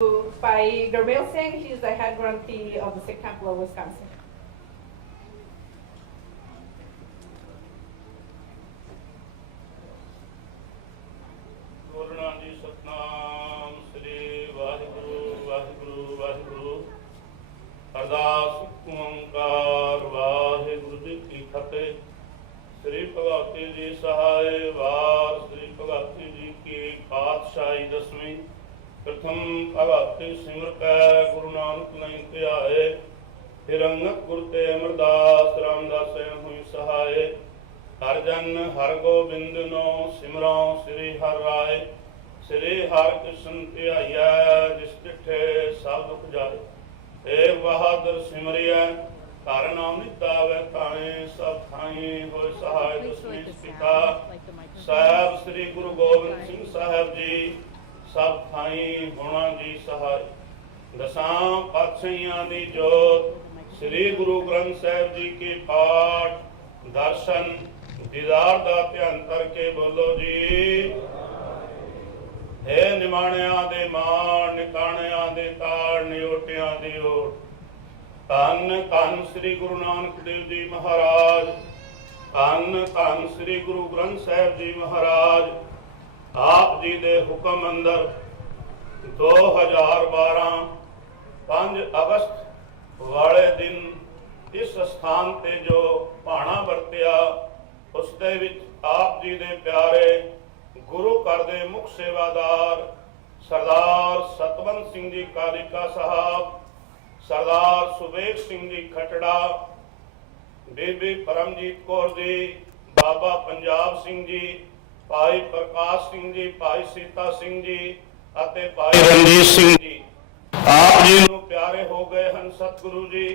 by Gurmail Singh. He's the head grantee of the Sikh Temple of Wisconsin. ਅਰਦਾਸ ਓੰਕਾਰ ਵਾਹਿਗੁਰੂ ਜੀ ਕੀ ਫਤਿਹ। ਸ੍ਰੀ ਭਗਵਤੀ ਜੀ ਸਹਾਇ ਵਾਰ ਸ੍ਰੀ ਭਗਵਤੀ ਜੀ ਕੀ ਪਾਤਸ਼ਾਹੀ ਦਸਵੀਂ ਪ੍ਰਥਮ ਭਗਵਤੀ ਸਿਮਰ ਕੈ ਗੁਰੂ ਨਾਨਕ ਨਹੀਂ ਧਿਆਏ। ਹਿਰੰਗਕ ਗੁਰ ਤੇ ਅਮਰਦਾਸ ਰਾਮਦਾਸ ਹੋਈ ਸਹਾਇ। ਹਰ ਜਨ ਹਰ ਗੋਬਿੰਦ ਨੋ ਸਿਮਰੋ ਸ੍ਰੀ ਹਰਿ ਰਾਏ। ਸ੍ਰੀ ਹਰਿ ਕ੍ਰਿਸ਼ਨ ਧਿਆਈਐ ਜਿਸ ਡਿਠੇ ਸਭ ਦੁਖ ਜਾਏ। ਏਕ ਬਹਾਦਰ ਸਿਮਰਿਐ ਘਰ ਨਾਮ ਨਿਤਾਵੈ ਥਾਏ। ਸਭ ਥਾਈ ਹੋਇ ਸਹਾਇ ਦਸਵੀਂ ਪਿਤਾ ਸਾਹਿਬ ਸ੍ਰੀ ਗੁਰੂ ਗੋਬਿੰਦ ਸਿੰਘ ਸਾਹਿਬ ਜੀ। ਸਭ ਥਾਈ ਹੋਣਾ ਜੀ ਸਹਾਇ। ਦਸਾਂ ਪਾਤਸ਼ਾਹੀਆਂ ਦੀ ਜੋਤ ਸ੍ਰੀ ਗੁਰੂ ਗ੍ਰੰਥ ਸਾਹਿਬ ਜੀ ਕੇ ਪਾਠ ਦਰਸ਼ਨ ਦੀਦਾਰ ਦਾ ਧਿਆਨ ਕਰਕੇ ਬੋਲੋ ਜੀ। ਹੈ ਨਿਮਾਣਿਆਂ ਦੇ ਮਾਣ ਨਿਕਾਣਿਆਂ ਦੇ ਤਾੜ ਨਿਓਟਿਆਂ ਦੀ ਓਟ। ਧੰਨ ਧੰਨ ਸ੍ਰੀ ਗੁਰੂ ਨਾਨਕ ਦੇਵ ਜੀ ਮਹਾਰਾਜ। ਧੰਨ ਧੰਨ ਸ੍ਰੀ ਗੁਰੂ ਗ੍ਰੰਥ ਸਾਹਿਬ ਜੀ ਮਹਾਰਾਜ। ਆਪ ਜੀ ਦੇ ਹੁਕਮ ਅੰਦਰ 2012 5 ਅਗਸਤ ਵਾਲੇ ਦਿਨ ਇਸ ਸਥਾਨ ਤੇ ਜੋ ਭਾਣਾ ਵਰਤਿਆ ਉਸ ਦੇ ਵਿੱਚ ਆਪ ਜੀ ਦੇ ਪਿਆਰੇ ਗੁਰੂ ਘਰ ਦੇ ਮੁੱਖ ਸੇਵਾਦਾਰ ਸਰਦਾਰ ਸਤਵੰਤ ਸਿੰਘ ਜੀ ਕਾਲੀਕਾ ਸਾਹਿਬ, ਸਰਦਾਰ ਸੁਬੇਗ ਸਿੰਘ ਜੀ ਖਟੜਾ, ਬੀਬੀ ਪਰਮਜੀਤ ਕੌਰ ਜੀ, ਬਾਬਾ ਪੰਜਾਬ ਸਿੰਘ ਜੀ, ਭਾਈ ਪ੍ਰਕਾਸ਼ ਸਿੰਘ ਜੀ, ਭਾਈ ਸੀਤਾ ਸਿੰਘ ਜੀ ਅਤੇ ਭਾਈ ਰਣਜੀਤ ਸਿੰਘ ਜੀ ਆਪ ਜੀ ਨੂੰ ਪਿਆਰੇ ਹੋ ਗਏ ਹਨ। ਸਤਿਗੁਰੂ ਜੀ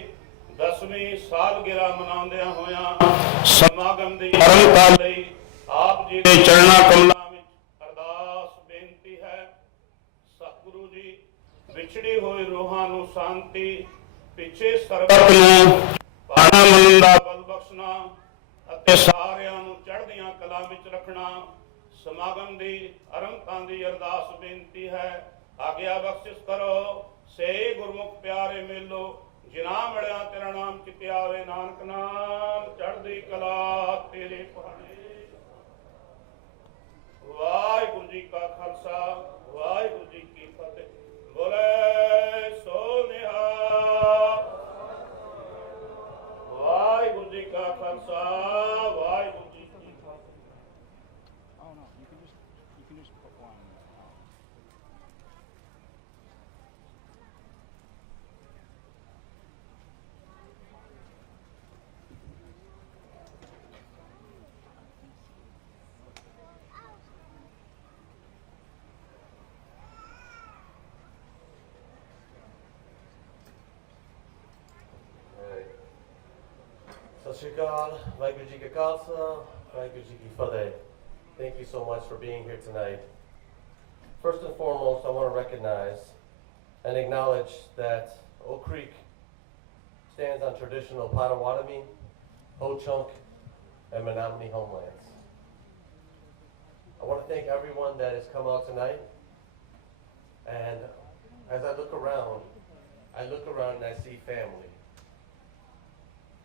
10ਵੀਂ ਸਾਲਗਿਰਾ ਮਨਾਉਂਦਿਆਂ ਹੋਇਆਂ ਸਮਾਗਮ ਦੀ ਅਰੰਭਤਾ ਲਈ ਆਪ ਜੀ ਦੇ ਚਰਨਾਂ ਕਮਲਾਂ ਵਿੱਚ ਅਰਦਾਸ ਬੇਨਤੀ ਹੈ। ਸਤਿਗੁਰੂ ਜੀ ਵਿਛੜੀ ਹੋਈ ਰੂਹਾਂ ਨੂੰ ਸ਼ਾਂਤੀ, ਪਿੱਛੇ ਸਰਬੱਤ ਨੂੰ ਪਾਣਾ ਮੰਨਣ ਦਾ ਬਲ ਬਖਸ਼ਣਾ ਅਤੇ ਸਾਰਿਆਂ ਨੂੰ ਚੜ੍ਹਦੀਆਂ ਕਲਾਂ ਵਿੱਚ ਰੱਖਣਾ ਸਮਾਗਮ ਦੀ ਅਰੰਭਤਾ ਦੀ ਅਰਦਾਸ ਬੇਨਤੀ ਹੈ। ਆਗਿਆ ਬਖਸ਼ਿਸ਼ ਕਰੋ ਸੇ ਗੁਰਮੁਖ ਪਿਆਰੇ ਮੇਲੋ ਜਿਨ੍ਹਾਂ ਮਿਲਿਆ ਤੇਰਾ ਨਾਮ ਚਿਤੇ ਆਵੇ। ਨਾਨਕ ਨਾਮ ਚੜ੍ਹਦੀ ਕਲਾ ਤੇਰੇ ਭਾਣੇ। ਵਾਹਿਗੁਰੂ ਜੀ ਕਾ ਖਾਲਸਾ ਵਾਹਿਗੁਰੂ ਜੀ ਕੀ ਫਤਿਹ। ਬੋਲੇ ਸੋ ਨਿਹਾਲ। ਵਾਹਿਗੁਰੂ ਜੀ ਕਾ ਖਾਲਸਾ ਵਾਹਿਗੁਰੂ ਜੀ ਕੀ ਫਤਿਹ। Oh no, you can just put one. ਸਤਿ ਸ਼੍ਰੀ ਅਕਾਲ, ਵਾਹਿਗੁਰੂ ਜੀ ਕਾ ਖਾਲਸਾ, ਵਾਹਿਗੁਰੂ ਜੀ ਕੀ ਫਤਿਹ. Thank you so much for being here tonight. First and foremost, I want to recognize and acknowledge that Oak Creek stands on traditional Potawatomi, Ho-Chunk, and Menominee homelands. I want to thank everyone that has come out tonight. And as I look around and I see family.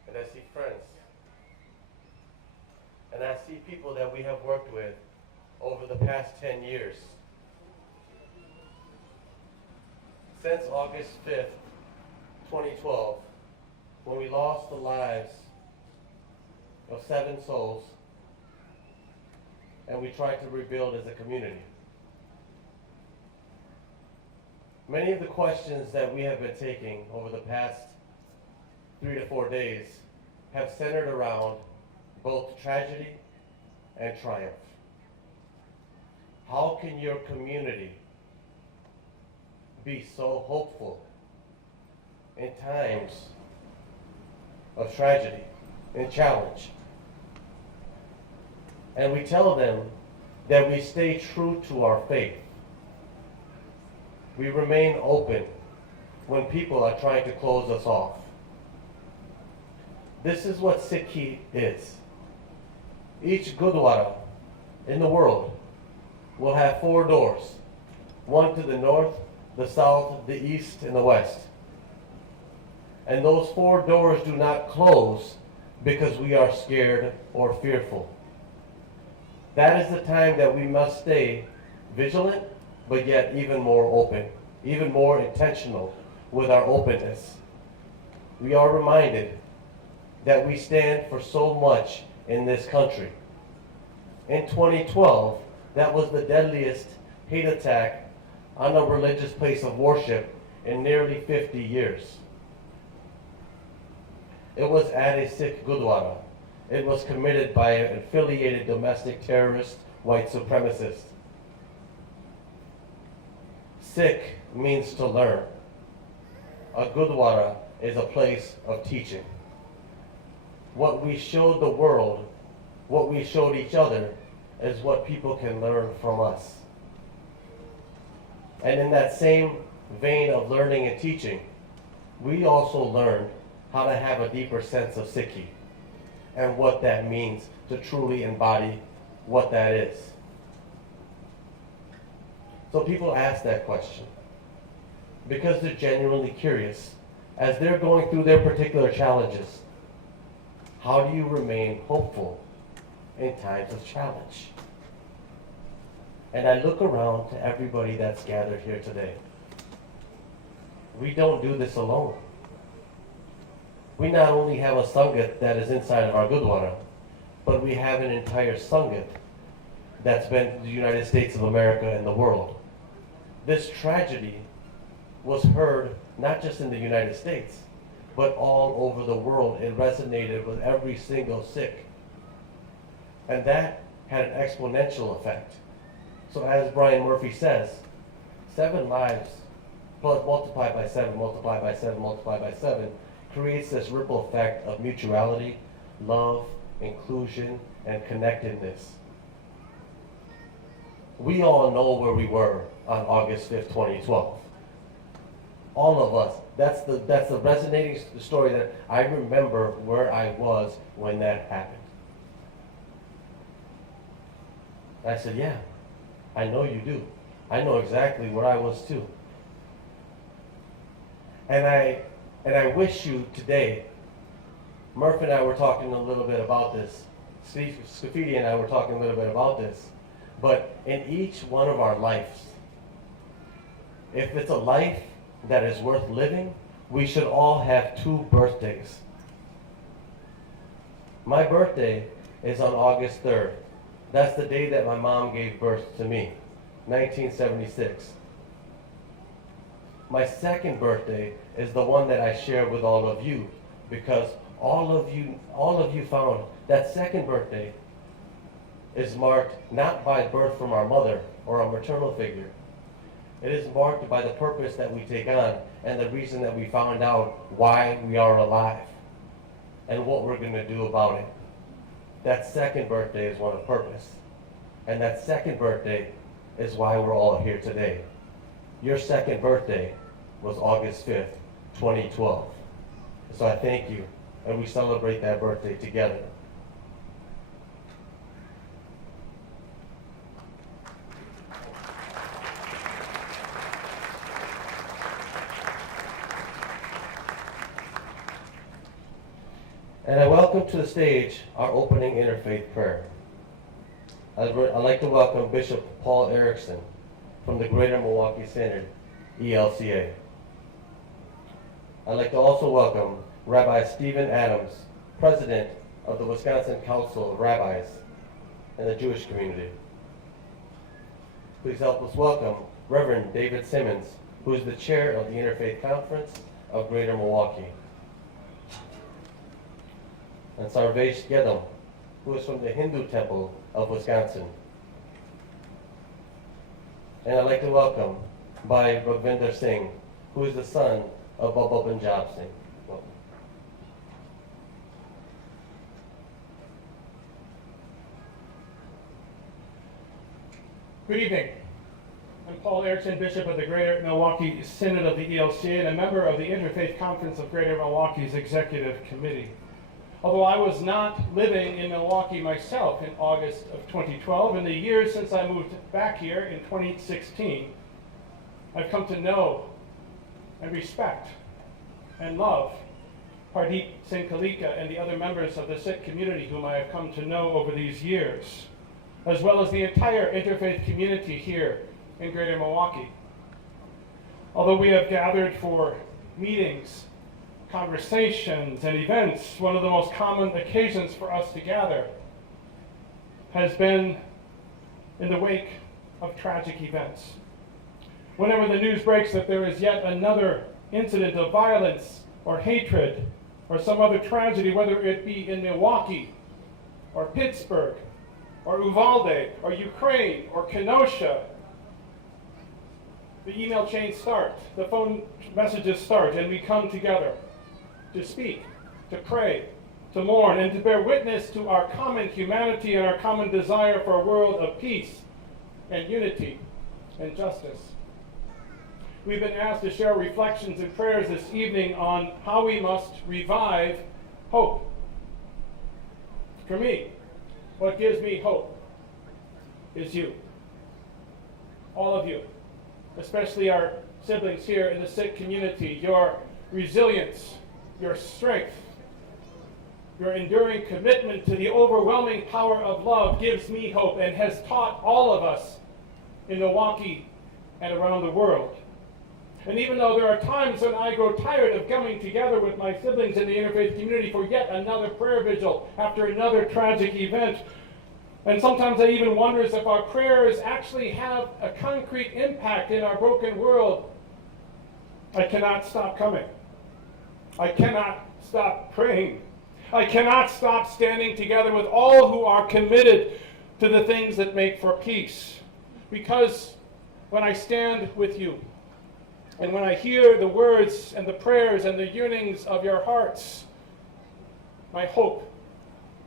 And I see friends. And I see people that we have worked with over the past 10 years. Since August 5th, 2012, when we lost the lives of 7 souls, and we tried to rebuild as a community. Many of the questions that we have been taking over the past 3 to 4 days have centered around both tragedy and triumph. How can your community be so hopeful in times of tragedy and challenge? And we tell them that we stay true to our faith. We remain open when people are trying to close us off. This is what Sikhi is. Each Gurdwara in the world will have 4 doors, one to the north, the south, the east, and the west. And those 4 doors do not close because we are scared or fearful. That is the time that we must stay vigilant, but yet even more open, even more intentional with our openness. We are reminded that we stand for so much in this country. In 2012, that was the deadliest hate attack on a religious place of worship in nearly 50 years. It was at a Sikh Gurdwara. It was committed by an affiliated domestic terrorist, white supremacist. Sikh means to learn. A Gurdwara is a place of teaching. What we showed the world, what we showed each other, is what people can learn from us. And in that same vein of learning and teaching, we also learned how to have a deeper sense of Sikhi and what that means to truly embody what that is. So people ask that question because they're genuinely curious. As they're going through their particular challenges, how do you remain hopeful in times of challenge? And I look around to everybody that's gathered here today. We don't do this alone. We not only have a Sangat that is inside of our Gurdwara, but we have an entire Sangat that's been to the United States of America and the world. This tragedy was heard not just in the United States, but all over the world. It resonated with every single Sikh. And that had an exponential effect. So as Brian Murphy says, 7 lives plus multiplied by 7, multiplied by 7, multiplied by 7, creates this ripple effect of mutuality, love, inclusion, and connectedness. We all know where we were on August 5th, 2012. All of us. That's the resonating story that I remember where I was when that happened. I said, yeah, I know you do. I know exactly where I was too. And I wish you today, Murph and I were talking a little bit about this. Steve Scafidi and I were talking a little bit about this. But in each one of our lives, if it's a life that is worth living, we should all have 2 birthdays. My birthday is on August 3rd. That's the day that my mom gave birth to me, 1976. My second birthday is the one that I share with all of you, because all of you found that second birthday is marked not by birth from our mother or a maternal figure. It is marked by the purpose that we take on and the reason that we found out why we are alive and what we're going to do about it. That second birthday is one of purpose. And that second birthday is why we're all here today. Your second birthday was August 5th, 2012. So I thank you, and we celebrate that birthday together. And I welcome to the stage our opening interfaith prayer. I'd like to welcome Bishop Paul Erickson from the Greater Milwaukee Synod, ELCA. I'd like to also welcome Rabbi Stephen Adams, President of the Wisconsin Council of Rabbis and the Jewish community. Please help us welcome Reverend David Simmons, who is the chair of the Interfaith Conference of Greater Milwaukee. And Sarvesh Gedam, who is from the Hindu Temple of Wisconsin. And I'd like to welcome Bhai Raghvinder Singh, who is the son of Baba Punjab Singh. Welcome. Good evening. I'm Paul Erickson, Bishop of the Greater Milwaukee Synod of the ELCA and a member of the Interfaith Conference of Greater Milwaukee's Executive Committee. Although I was not living in Milwaukee myself in August of 2012, in the years since I moved back here in 2016, I've come to know and respect and love Pardeep Singh Kalika and the other members of the Sikh community whom I have come to know over these years, as well as the entire interfaith community here in Greater Milwaukee. Although we have gathered for meetings, conversations, and events, one of the most common occasions for us to gather has been in the wake of tragic events. Whenever the news breaks that there is yet another incident of violence or hatred or some other tragedy, whether it be in Milwaukee or Pittsburgh or Uvalde or Ukraine or Kenosha, the email chains start, the phone messages start, and we come together to speak, to pray, to mourn, and to bear witness to our common humanity and our common desire for a world of peace and unity and justice. We've been asked to share reflections and prayers this evening on how we must revive hope. For me, what gives me hope is you. All of you, especially our siblings here in the Sikh community. Your resilience, your strength, your enduring commitment to the overwhelming power of love gives me hope and has taught all of us in Milwaukee and around the world. And even though there are times when I grow tired of coming together with my siblings in the interfaith community for yet another prayer vigil after another tragic event, and sometimes I even wonder if our prayers actually have a concrete impact in our broken world, I cannot stop coming. I cannot stop praying. I cannot stop standing together with all who are committed to the things that make for peace. Because when I stand with you, and when I hear the words and the prayers and the yearnings of your hearts, my hope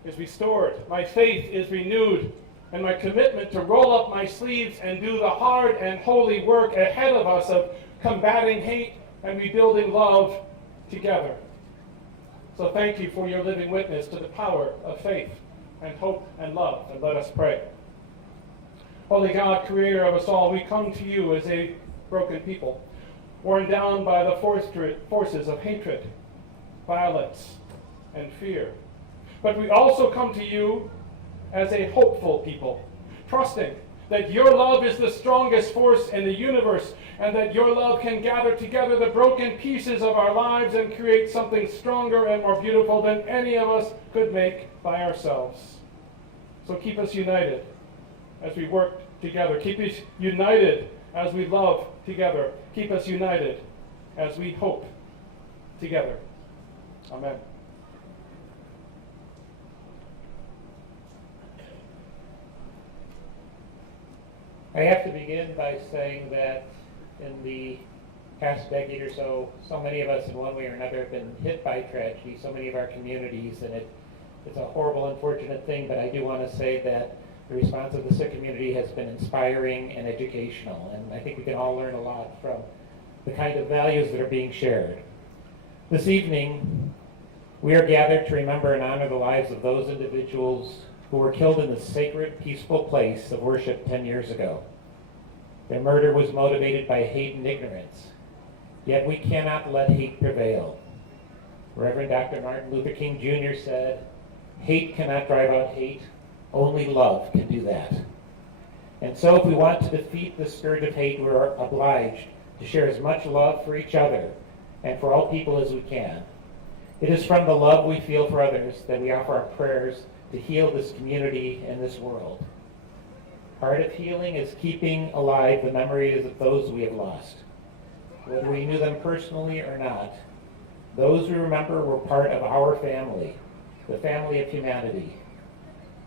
is restored, my faith is renewed, and my commitment to roll up my sleeves and do the hard and holy work ahead of us of combating hate and rebuilding love together. So thank you for your living witness to the power of faith and hope and love, and let us pray. Holy God, creator of us all, we come to you as a broken people, worn down by the forces of hatred, violence, and fear. But we also come to you as a hopeful people, trusting that your love is the strongest force in the universe, and that your love can gather together the broken pieces of our lives and create something stronger and more beautiful than any of us could make by ourselves. So keep us united as we work together. Keep us united as we love together. Keep us united as we hope together. Amen. I have to begin by saying that in the past decade or so, so many of us in one way or another have been hit by tragedy, so many of our communities, and it's a horrible, unfortunate thing, but I do want to say that the response of the Sikh community has been inspiring and educational, and I think we can all learn a lot from the kind of values that are being shared. This evening, we are gathered to remember and honor the lives of those individuals who were killed in the sacred, peaceful place of worship 10 years ago. Their murder was motivated by hate and ignorance, yet we cannot let hate prevail. Reverend Dr. Martin Luther King Jr. said, "Hate cannot drive out hate, only love can do that." And so if we want to defeat the scourge of hate, we're obliged to share as much love for each other and for all people as we can. It is from the love we feel for others that we offer our prayers to heal this community and this world. Part of healing is keeping alive the memories of those we have lost. Whether we knew them personally or not, those we remember were part of our family, the family of humanity.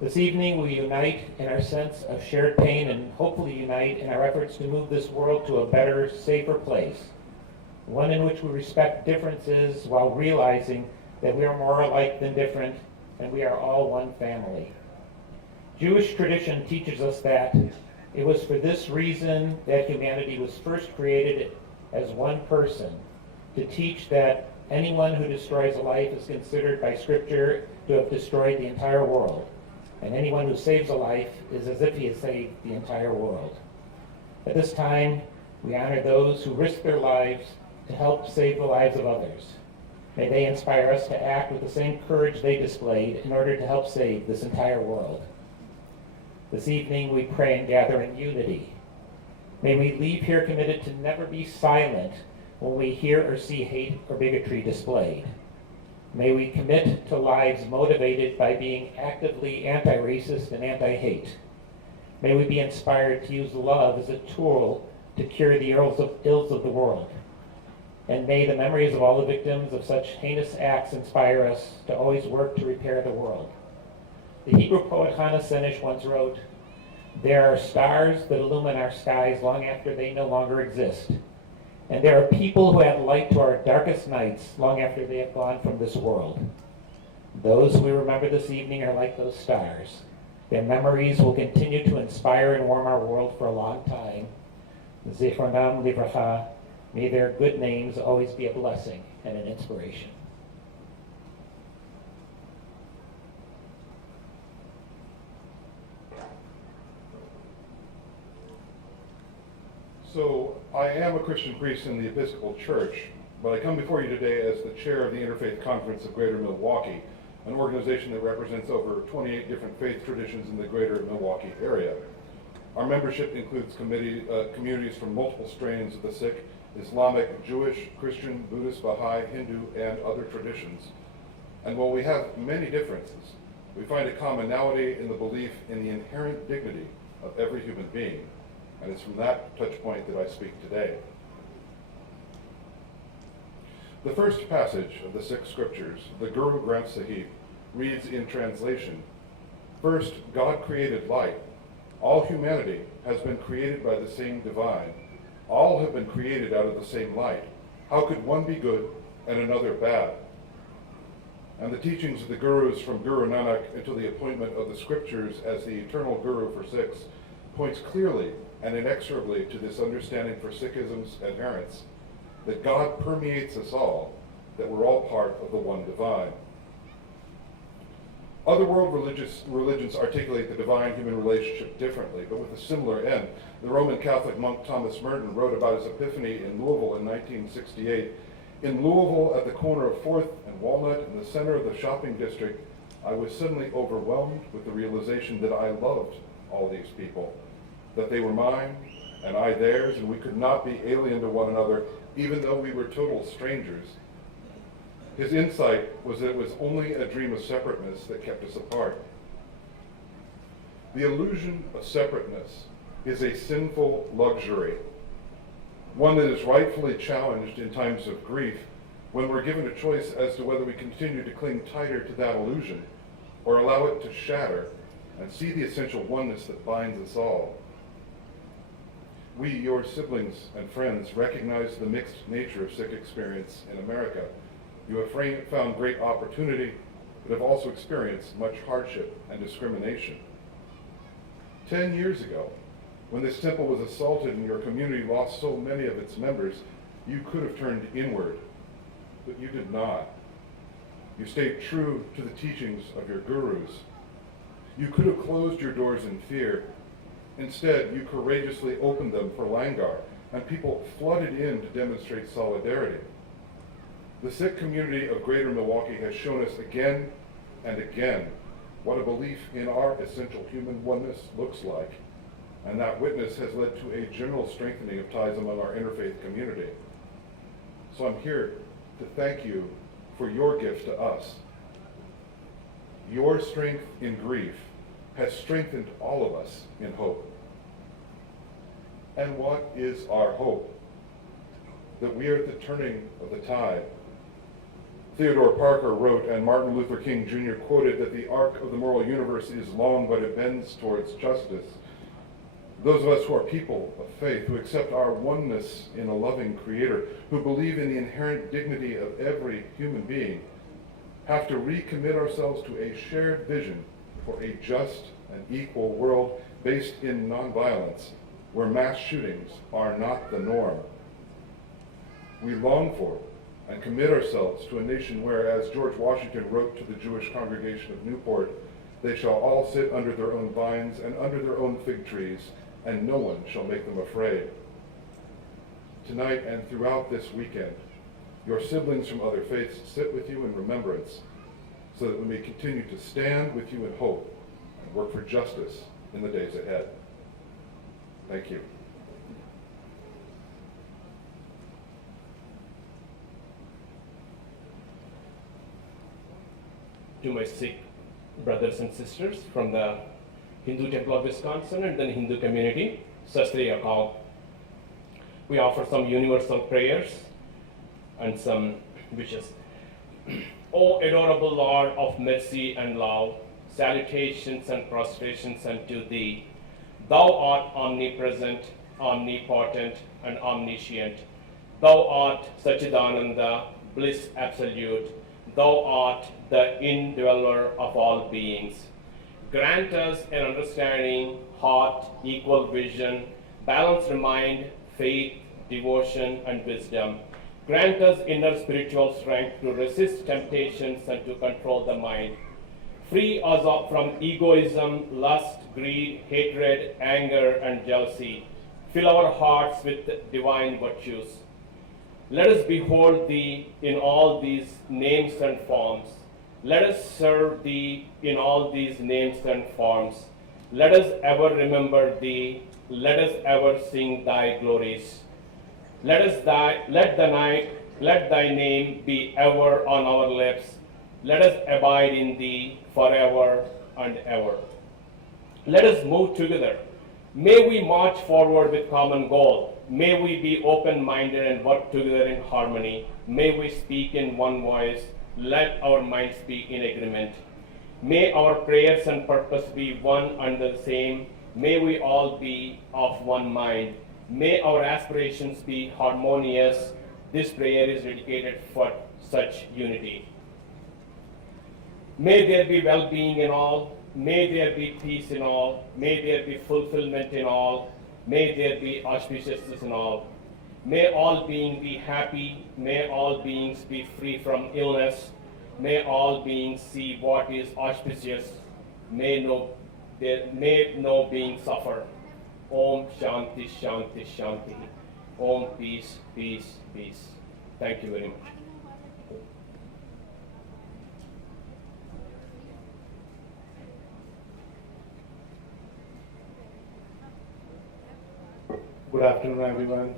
This evening we unite in our sense of shared pain and hopefully unite in our efforts to move this world to a better, safer place, one in which we respect differences while realizing that we are more alike than different and we are all one family. Jewish tradition teaches us that it was for this reason that humanity was first created as one person, to teach that anyone who destroys a life is considered by Scripture to have destroyed the entire world, and anyone who saves a life is as if he has saved the entire world. At this time, We honor those who risk their lives to help save the lives of others. May they inspire us to act with the same courage they displayed in order to help save this entire world. This evening we pray and gather in unity. May we leave here committed to never be silent when we hear or see hate or bigotry displayed. May we commit to lives motivated by being actively anti-racist and anti-hate. May we be inspired to use love as a tool to cure the ills of the world. And may the memories of all the victims of such heinous acts inspire us to always work to repair the world. The Hebrew poet Hannah Senesh once wrote, "There are stars that illumine our skies long after they no longer exist. And there are people who add light to our darkest nights long after they have gone from this world. Those we remember this evening are like those stars. Their memories will continue to inspire and warm our world for a long time. Zichronam livracha. May their good names always be a blessing and an inspiration." So, I am a Christian priest in the Episcopal Church, but I come before you today as the chair of the Interfaith Conference of Greater Milwaukee, an organization that represents over 28 different faith traditions in the greater Milwaukee area. Our membership includes communities from multiple strains of the Sikh, Islamic, Jewish, Christian, Buddhist, Baha'i, Hindu, and other traditions. And while we have many differences, we find a commonality in the belief in the inherent dignity of every human being. And it's from that touch point that I speak today. The first passage of the Sikh scriptures, the Guru Granth Sahib, reads in translation, "First, God created light. All humanity has been created by the same divine. All have been created out of the same light. How could one be good and another bad?" And the teachings of the Gurus from Guru Nanak until the appointment of the scriptures as the eternal Guru for Sikhs points clearly and inexorably to this understanding for Sikhism's adherents, that God permeates us all, that we're all part of the one divine. Other world religions articulate the divine-human relationship differently, but with a similar end. The Roman Catholic monk Thomas Merton wrote about his epiphany in Louisville in 1968. "In Louisville, at the corner of 4th and Walnut, in the center of the shopping district, I was suddenly overwhelmed with the realization that I loved all these people, that they were mine and I theirs, and we could not be alien to one another, even though we were total strangers." His insight was that it was only a dream of separateness that kept us apart. The illusion of separateness is a sinful luxury, one that is rightfully challenged in times of grief, when we're given a choice as to whether we continue to cling tighter to that illusion or allow it to shatter and see the essential oneness that binds us all. We, your siblings and friends, recognize the mixed nature of Sikh experience in America. You have found great opportunity, but have also experienced much hardship and discrimination. 10 years ago, when this temple was assaulted and your community lost so many of its members, you could have turned inward, but you did not. You stayed true to the teachings of your gurus. You could have closed your doors in fear. Instead, you courageously opened them for Langar, and people flooded in to demonstrate solidarity. The Sikh community of Greater Milwaukee has shown us again and again what a belief in our essential human oneness looks like, and that witness has led to a general strengthening of ties among our interfaith community. So I'm here to thank you for your gift to us. Your strength in grief has strengthened all of us in hope. And what is our hope? That we are at the turning of the tide. Theodore Parker wrote, and Martin Luther King Jr. quoted, that the arc of the moral universe is long, but it bends towards justice. Those of us who are people of faith, who accept our oneness in a loving Creator, who believe in the inherent dignity of every human being, have to recommit ourselves to a shared vision for a just and equal world based in nonviolence, where mass shootings are not the norm. We long for and commit ourselves to a nation where, as George Washington wrote to the Jewish congregation of Newport, they shall all sit under their own vines and under their own fig trees, and no one shall make them afraid. tonight and throughout this weekend, your siblings from other faiths sit with you in remembrance, so that we may continue to stand with you in hope and work for justice in the days ahead. Thank you. To my Sikh brothers and sisters from the Hindu Temple of Wisconsin and the Hindu community, Sat Sri Akal. We offer some universal prayers and some wishes. O adorable Lord of mercy and love, salutations and prostrations unto thee. Thou art omnipresent, omnipotent, and omniscient. Thou art Sachidananda, bliss absolute. Thou art the indweller of all beings. Grant us an understanding, heart, equal vision, balanced mind, faith, devotion, and wisdom. Grant us inner spiritual strength to resist temptations and to control the mind. Free us from egoism, lust, greed, hatred, anger, and jealousy. Fill our hearts with divine virtues. Let us behold Thee in all these names and forms. Let us serve Thee in all these names and forms. Let us ever remember Thee. Let us ever sing Thy glories. Let Thy name be ever on our lips. Let us abide in Thee forever and ever. Let us move together. May we march forward with common goal. May we be open-minded and work together in harmony. May we speak in one voice. Let our minds be in agreement. May our prayers and purpose be one and the same. May we all be of one mind. May our aspirations be harmonious. This prayer is dedicated for such unity. May there be well-being in all. May there be peace in all. May there be fulfillment in all. May there be auspiciousness in all. May all beings be happy. May all beings be free from illness. May all beings see what is auspicious. May no being suffer. Om Shanti Shanti Shanti. Om peace, peace, peace. Thank you very much. Good afternoon, everyone.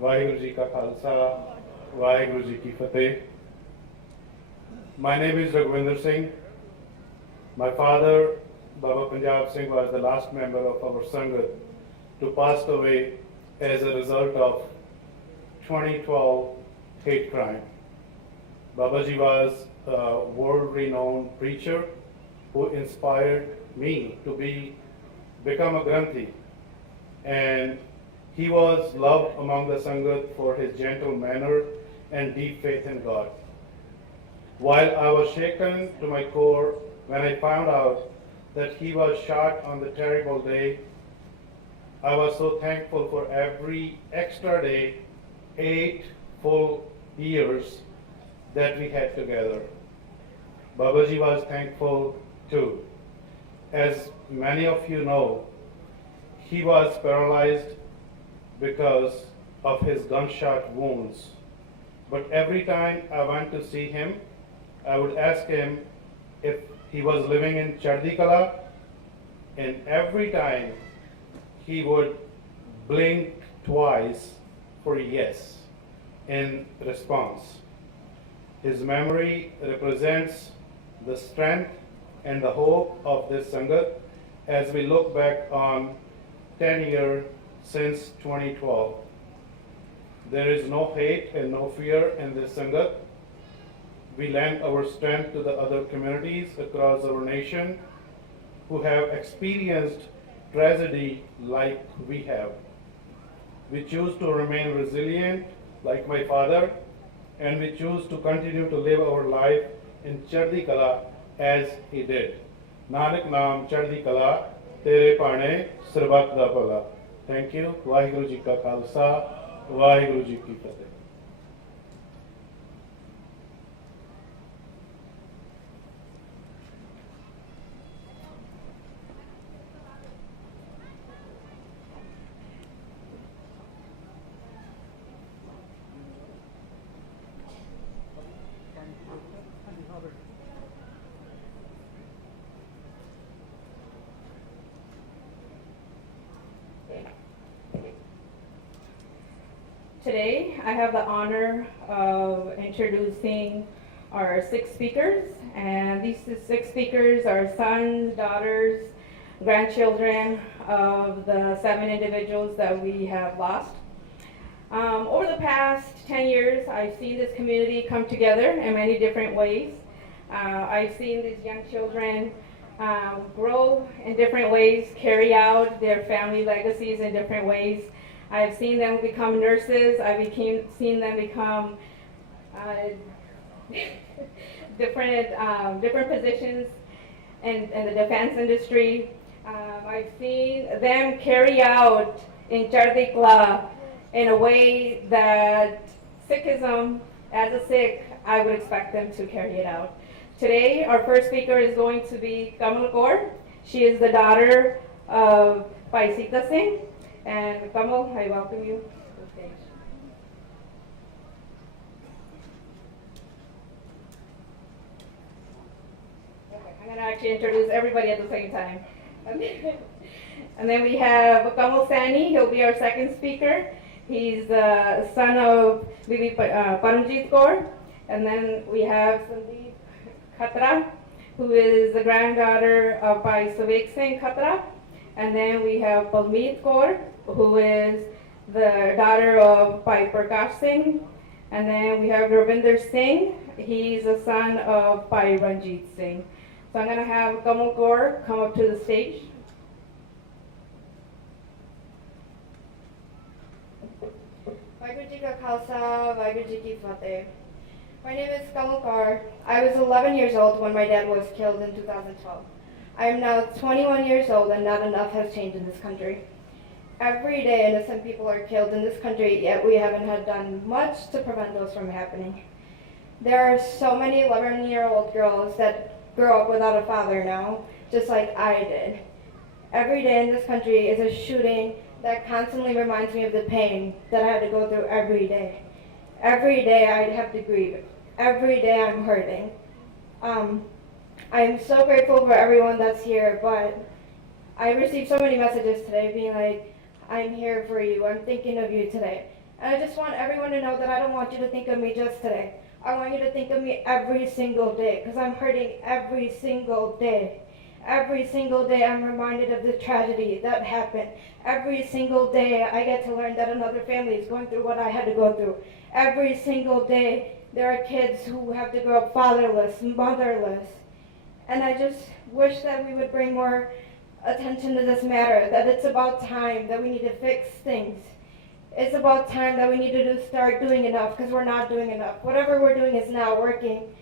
Vaheguru Ji Ka Khalsa, Vaheguru Ji Ki Fateh. My name is Raghuvinder Singh. My father, Baba Punjab Singh, was the last member of our Sangat to pass away as a result of 2012 hate crime. Babaji was a world-renowned preacher who inspired me to become a Granthi, and he was loved among the Sangat for his gentle manner and deep faith in God. While I was shaken to my core when I found out that he was shot on the terrible day, I was so thankful for every extra day, 8 full years that we had together. Babaji was thankful too. As many of you know, he was paralyzed because of his gunshot wounds. But every time I went to see him, I would ask him if he was living in Chardikala, and every time he would blink twice for yes in response. His memory represents the strength and the hope of this Sangat as we look back on 10 years since 2012. There is no hate and no fear in this Sangat. We lend our strength to the other communities across our nation who have experienced tragedy like we have. We choose to remain resilient like my father, and we choose to continue to live our life in Chardi Kala as he did. Nanak Naam Chardi Kala, Tere Pane Sarbat Da Pala. Thank you. Vaheguru Ji Ka Khalsa, Vaheguru Ji Ki Fateh. Today, I have the honor of introducing our 6 speakers, and these 6 speakers are sons, daughters, grandchildren of the 7 individuals that we have lost. Over the past 10 years, I've seen this community come together in many different ways. I've seen these young children grow in different ways, carry out their family legacies in different ways. I've seen them become nurses. I've seen them become different positions in the defense industry. I've seen them carry out in Chardikla in a way that Sikhism, as a Sikh, I would expect them to carry it out. Today, our first speaker is going to be Kamal Kaur. She is the daughter of Bhai Sita Singh. And Kamal, I welcome you to the stage. Okay, I'm going to actually introduce everybody at the same time. And then we have Kamal Sani. He'll be our second speaker. He's the son of Bibi Paramjit Kaur. And then we have Sandeep Khatra, who is the granddaughter of Bhai Civic Singh Khatra. And then we have Palmeet Kaur, who is the daughter of Bhai Prakash Singh. And then we have Ravinder Singh. He's the son of Bhai Ranjit Singh. So I'm going to have Kamal Kaur come up to the stage. Vaheguru Ji Ka Khalsa, Vaheguru Ji Ki Fateh. My name is Kamal Kaur. I was 11 years old when my dad was killed in 2012. I am now 21 years old and not enough has changed in this country. Every day innocent people are killed in this country, yet we haven't had done much to prevent those from happening. There are so many 11-year-old girls that grow up without a father now, just like I did. Every day in this country is a shooting that constantly reminds me of the pain that I had to go through every day. Every day I have to grieve. Every day I'm hurting. I'm so grateful for everyone that's here, but I received so many messages today being like, I'm here for you, I'm thinking of you today. And I just want everyone to know that I don't want you to think of me just today. I want you to think of me every single day, because I'm hurting every single day. Every single day I'm reminded of the tragedy that happened. Every single day I get to learn that another family is going through what I had to go through. Every single day there are kids who have to grow up fatherless, motherless. And I just wish that we would bring more attention to this matter, that it's about time that we need to fix things. It's about time that we need to start doing enough, because we're not doing enough. Whatever we're doing is not working.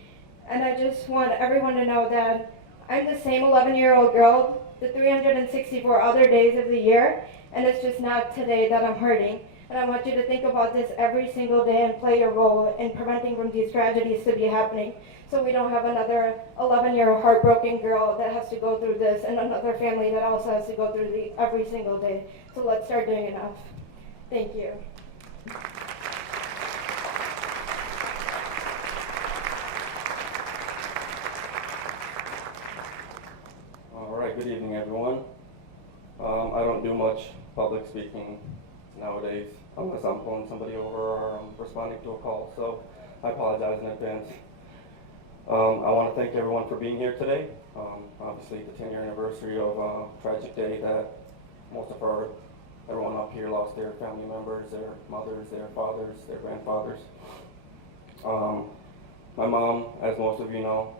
And I just want everyone to know that I'm the same 11-year-old girl the 364 other days of the year, and it's just not today that I'm hurting. And I want you to think about this every single day and play your role in preventing from these tragedies to be happening, so we don't have another 11-year-old heartbroken girl that has to go through this, and another family that also has to go through every single day. So let's start doing enough. Thank you. All right, good evening, everyone. I don't do much public speaking nowadays, unless I'm pulling somebody over or I'm responding to a call, so I apologize in advance. I want to thank everyone for being here today. Obviously, the 10-year anniversary of a tragic day that everyone up here lost their family members, their mothers, their fathers, their grandfathers. My mom, as most of you know,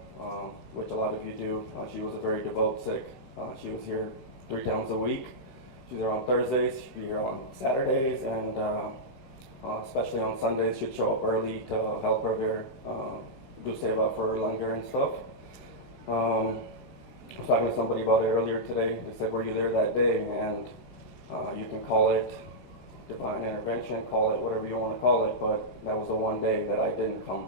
which a lot of you do, she was a very devout Sikh. She was here 3 times a week. She was here on Thursdays, she'd be here on Saturdays, and especially on Sundays, she'd show up early to help her do seva for langar and stuff. I was talking to somebody about it earlier today. They said, were you there that day? And you can call it divine intervention, call it whatever you want to call it, but that was the one day that I didn't come.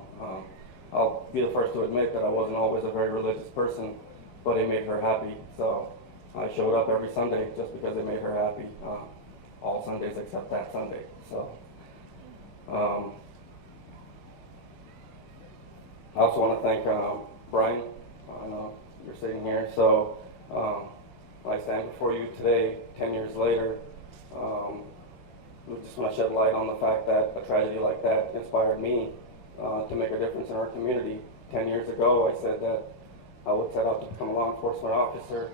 I'll be the first to admit that I wasn't always a very religious person, but it made her happy. So I showed up every Sunday just because it made her happy. All Sundays except that Sunday. So I also want to thank Brian, I know you're sitting here, so I stand before you today, 10 years later. We just want to shed light on the fact that a tragedy like that inspired me to make a difference in our community. 10 years ago, I said that I would set out to become a law enforcement officer,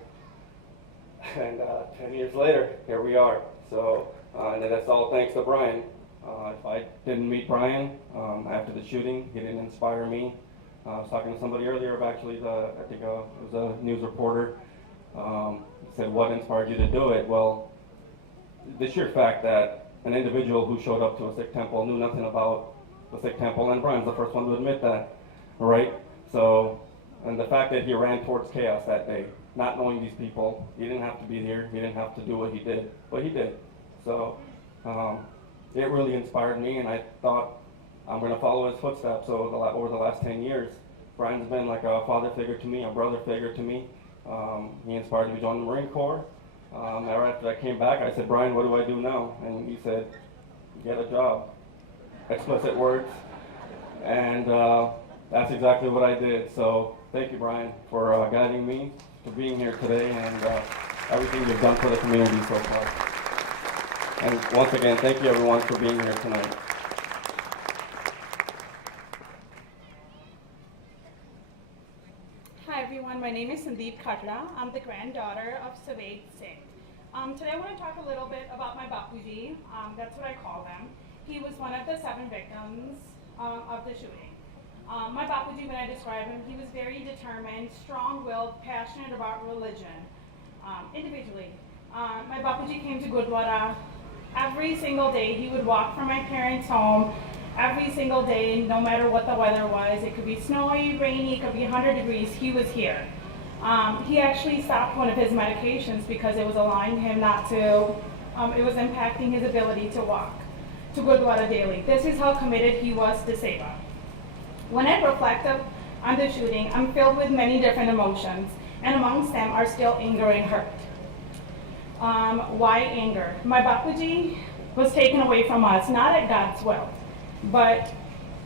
and 10 years later, here we are. So, and that's all thanks to Brian. If I didn't meet Brian after the shooting, he didn't inspire me. I was talking to somebody earlier, actually, I think it was a news reporter. He said, what inspired you to do it? Well, the sheer fact that an individual who showed up to a Sikh temple knew nothing about the Sikh temple, and Brian's the first one to admit that, right? So, and the fact that he ran towards chaos that day, not knowing these people, he didn't have to be here, he didn't have to do what he did, but he did. So, it really inspired me, and I thought I'm going to follow his footsteps. So over the last 10 years, Brian's been like a father figure to me, a brother figure to me. He inspired me to join the Marine Corps. Right after I came back, I said, Brian, what do I do now? And he said, get a job. Explicit words. And that's exactly what I did. So thank you, Brian, for guiding me, for being here today, and everything you've done for the community so far. And once again, thank you everyone for being here tonight. Hi everyone, my name is Sandeep Khatra. I'm the granddaughter of Civic. Today I want to talk a little bit about my Bapuji. That's what I call them. He was one of the 7 victims of the shooting. My Bapuji, when I describe him, he was very determined, strong-willed, passionate about religion. Individually, my Bapuji came to Gurdwara every single day. He would walk from my parents' home every single day, no matter what the weather was. It could be snowy, rainy, it could be 100 degrees, he was here. He actually stopped one of his medications because it was allowing him not to, it was impacting his ability to walk to Gurdwara daily. This is how committed he was to Seva. When I reflect on the shooting, I'm filled with many different emotions, and amongst them are still anger and hurt. Why anger? My Bapuji was taken away from us, not at God's will, but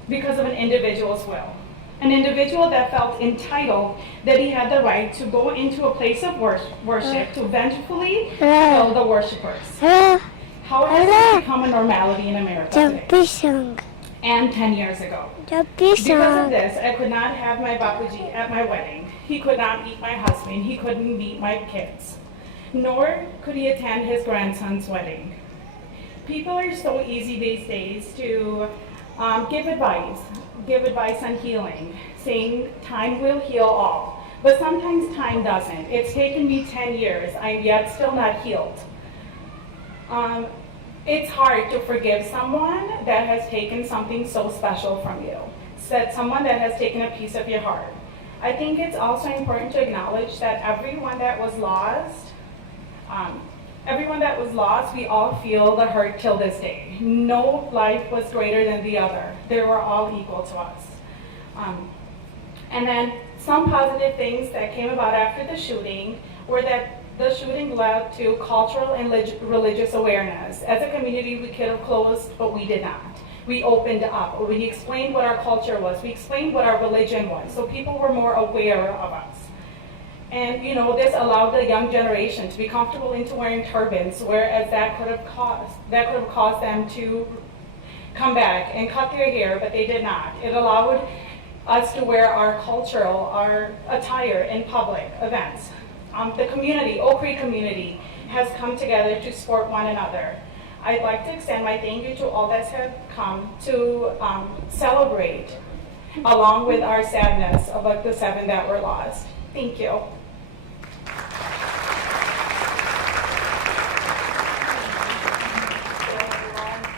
because of an individual's will. An individual that felt entitled that he had the right to go into a place of worship to vengefully kill the worshipers. How has this become a normality in America today? And 10 years ago. Because of this, I could not have my Bapuji at my wedding. He could not meet my husband. He couldn't meet my kids. Nor could he attend his grandson's wedding. People are so easy these days to give advice on healing, saying time will heal all. But sometimes time doesn't. It's taken me 10 years. I'm yet still not healed. It's hard to forgive someone that has taken something so special from you, someone that has taken a piece of your heart. I think it's also important to acknowledge that everyone that was lost, we all feel the hurt till this day. No life was greater than the other. They were all equal to us. And then some positive things that came about after the shooting were that the shooting led to cultural and religious awareness. As a community, we could have closed, but we did not. We opened up. We explained what our culture was. We explained what our religion was. So people were more aware of us. And this allowed the young generation to be comfortable into wearing turbans, whereas that could have caused them to come back and cut their hair, but they did not. It allowed us to wear our attire in public events. The community, Oak Creek community, has come together to support one another. I'd like to extend my thank you to all that have come to celebrate, along with our sadness about the 7 that were lost. Thank you.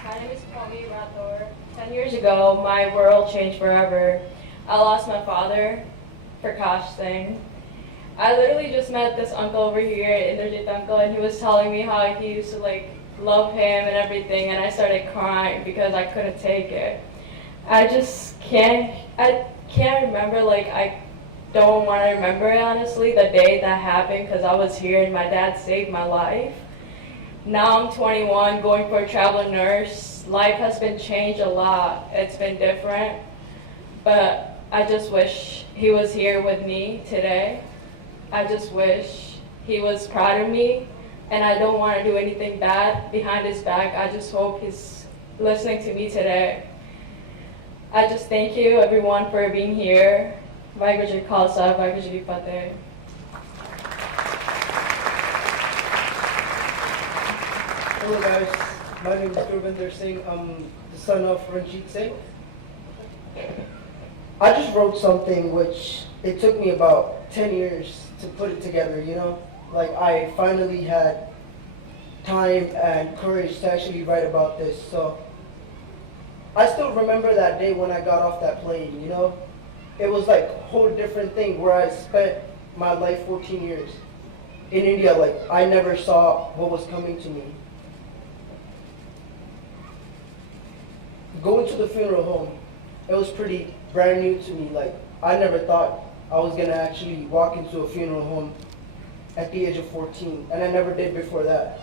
My name is Kwame Rathor. 10 years ago, my world changed forever. I lost my father, Prakash Singh. I literally just met this uncle over here, Indrajit uncle, and he was telling me how he used to love him and everything, and I started crying because I couldn't take it. I can't remember, I don't want to remember it, honestly, the day that happened, because I was here and my dad saved my life. Now I'm 21, going for a traveling nurse. Life has been changed a lot. It's been different. but I just wish he was here with me today. I just wish he was proud of me, and I don't want to do anything bad behind his back. I just hope he's listening to me today. I just thank you everyone for being here. Vaheguru Ji Ka Khalsa, Vaheguru Ji Ki Fateh. Hello guys, my name is Gurvinder Singh. I'm the son of Ranjit Singh. I just wrote something which it took me about 10 years to put it together, you know? Like I finally had time and courage to actually write about this. So I still remember that day when I got off that plane, you know? It was like a whole different thing where I spent my life 14 years in India. Like I never saw what was coming to me. Going to the funeral home, it was pretty brand new to me. Like I never thought I was gonna actually walk into a funeral home at the age of 14, and I never did before that.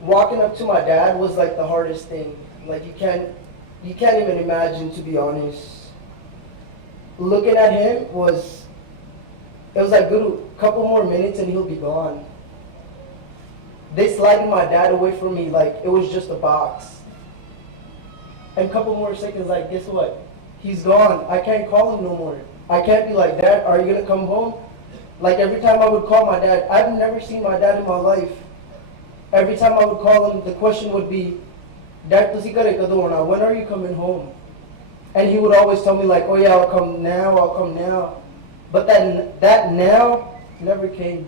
Walking up to my dad was like the hardest thing. Like you can't even imagine, to be honest. Looking at him it was like a couple more minutes and he'll be gone. They slided my dad away from me like it was just a box. And a couple more seconds, like, guess what? He's gone. I can't call him no more. I can't be like, Dad, are you gonna come home? Like every time I would call my dad, I've never seen my dad in my life. Every time I would call him, the question would be, Dad, when are you coming home? And he would always tell me like, oh yeah, I'll come now. But that now never came.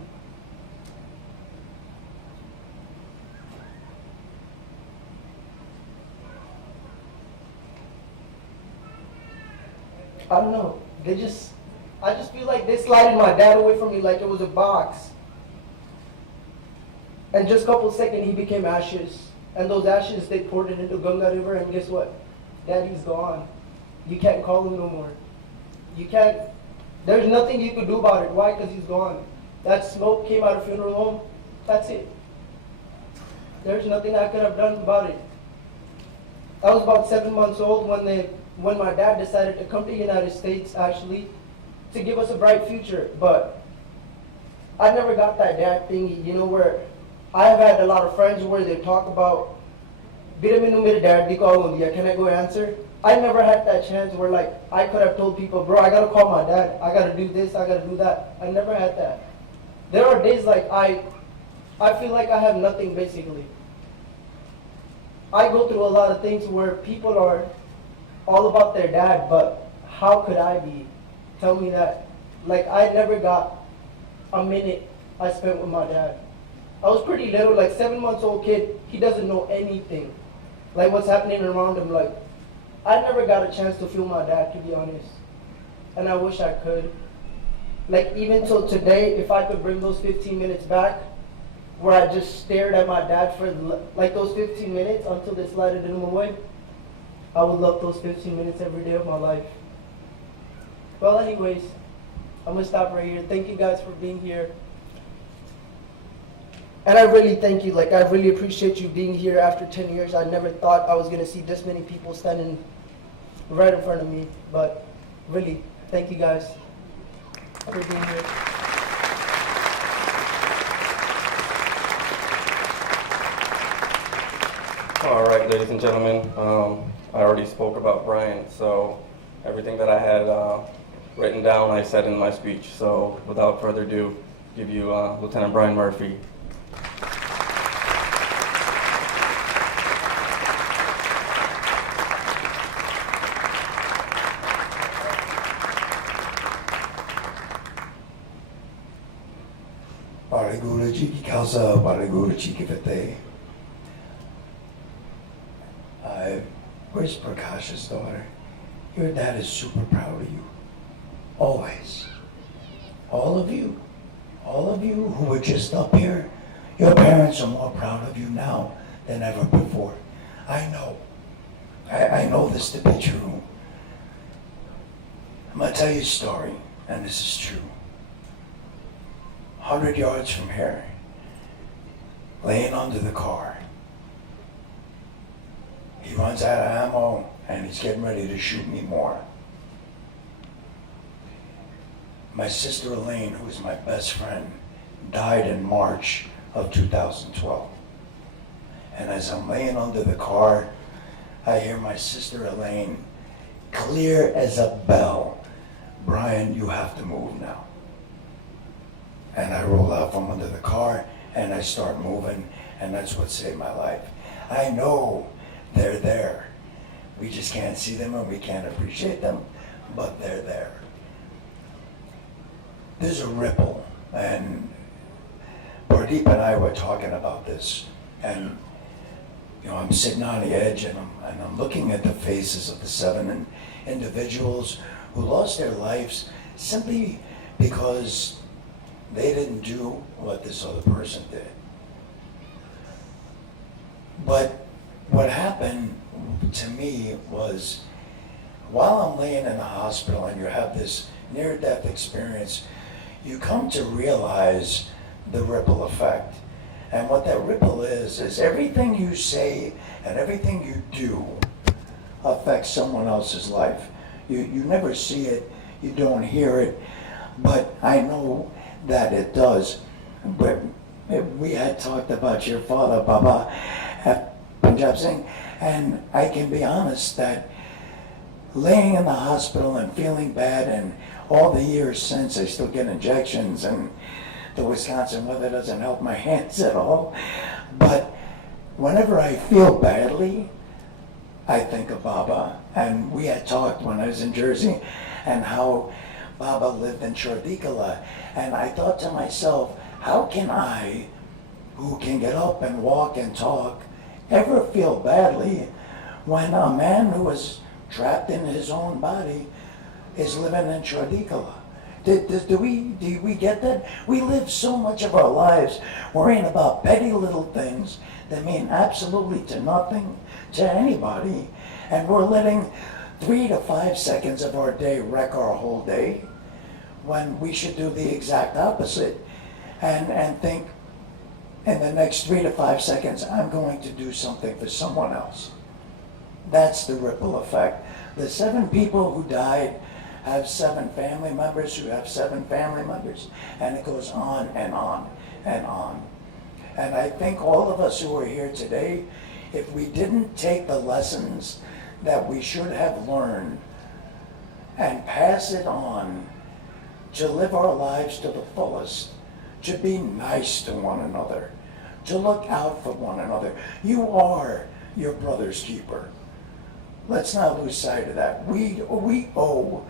I don't know. I just feel like they slided my dad away from me like it was a box. And just a couple seconds, he became ashes. And those ashes, they poured it into Ganga River, and guess what? Daddy's gone. You can't call him no more. You can't, there's nothing you could do about it. Why? Because he's gone. That smoke came out of funeral home. That's it. There's nothing I could have done about it. I was about 7 months old when my dad decided to come to the United States, actually, to give us a bright future. But I never got that dad thingy, you know, where I have had a lot of friends where they talk about, can I go answer? I never had that chance where like I could have told people, bro, I gotta call my dad, I gotta do this, I gotta do that. I never had that. There are days like I feel like I have nothing basically. I go through a lot of things where people are all about their dad, but how could I be? Tell me that. Like I never got a minute I spent with my dad. I was pretty little, like 7 months old kid. He doesn't know anything. Like what's happening around him. Like I never got a chance to feel my dad, to be honest. And I wish I could. Like even till today, if I could bring those 15 minutes back, where I just stared at my dad for like those 15 minutes until they slided him away, I would love those 15 minutes every day of my life. Well, anyways, I'm gonna stop right here. Thank you guys for being here. And I really thank you. Like, I really appreciate you being here after 10 years. I never thought I was gonna see this many people standing right in front of me. But really, thank you guys for being here. All right, ladies and gentlemen, I already spoke about Brian, so everything that I had written down, I said in my speech. So without further ado, give you Lieutenant Brian Murphy. Vaheguru Ji Ki Khalsa, Vaheguru Ji Ki Fateh. Where's Prakash's daughter? Your dad is super proud of you. Always. All of you who were just up here, your parents are more proud of you now than ever before. I know. I know this to be true. I'm gonna tell you a story, and this is true. 100 yards from here, laying under the car, he runs out of ammo and he's getting ready to shoot me more. My sister Elaine, who is my best friend, died in March of 2012. And as I'm laying under the car, I hear my sister Elaine, clear as a bell, "Brian, you have to move now." And I roll out from under the car and I start moving, and that's what saved my life. I know they're there. We just can't see them and we can't appreciate them, but they're there. There's a ripple, and Pradeep and I were talking about this, and I'm sitting on the edge and I'm looking at the faces of the 7 individuals who lost their lives simply because they didn't do what this other person did. But what happened to me was, while I'm laying in the hospital and you have this near-death experience, you come to realize the ripple effect. And what that ripple is everything you say and everything you do affects someone else's life. You never see it, you don't hear it, but I know that it does. But we had talked about your father, Baba, at Punjab Singh, and I can be honest that laying in the hospital and feeling bad, and all the years since I still get injections, and the Wisconsin weather doesn't help my hands at all, but whenever I feel badly, I think of Baba. And we had talked when I was in Jersey and how Baba lived in Chardikala, and I thought to myself, how can I, who can get up and walk and talk, ever feel badly when a man who was trapped in his own body is living in Chardikala? Do we get that? We live so much of our lives worrying about petty little things that mean absolutely to nothing to anybody, and we're letting 3 to 5 seconds of our day wreck our whole day, when we should do the exact opposite and think, in the next 3 to 5 seconds, I'm going to do something for someone else. That's the ripple effect. The 7 people who died have 7 family members who have 7 family members, and it goes on and on and on. And I think all of us who are here today, if we didn't take the lessons that we should have learned and pass it on to live our lives to the fullest, to be nice to one another, to look out for one another. You are your brother's keeper. Let's not lose sight of that. We owe